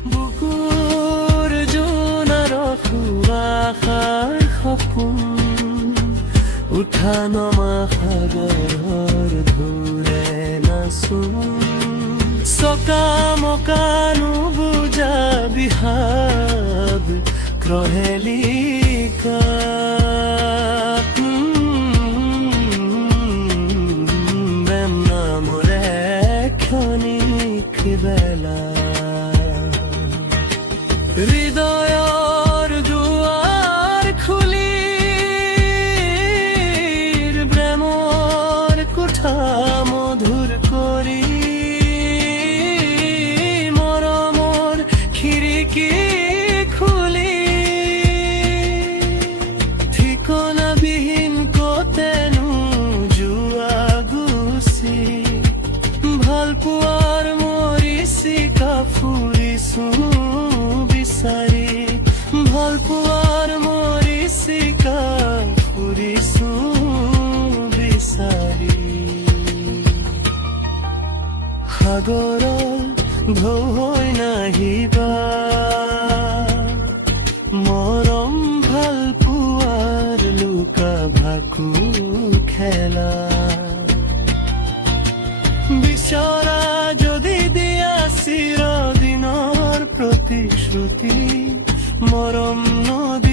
বুকুৰ জোনাৰ আশাৰ সপোন উঠা নমা সাগৰৰ ধূৰে নাচোন চকা মকা নুবুজা বিহাব ক্ৰহেলিকা প্ৰেম নামৰে ক্ষণিক বেলা হৃদয়ৰ দুৱাৰ খুলি প্ৰেমৰ কোঠা মধুৰ কৰি মৰমৰ খিৰিকী খুলি ঠিকনাবিহীন কতেনো যোৱা গুচি ভাল পোৱাৰ মৰিচিকা ফুৰিছো বিচাৰি ভাল পোৱাৰ মৰিচিকা ফুৰিছো বিচাৰি সাগৰৰ ঢৌ হৈ নাহিবা মৰম ভাল পোৱাৰ লুকা ভাকু খেলা বিচৰা যদি দিয়া চিৰদিনৰ প্ৰতিশ্ৰুতি মৰম নদী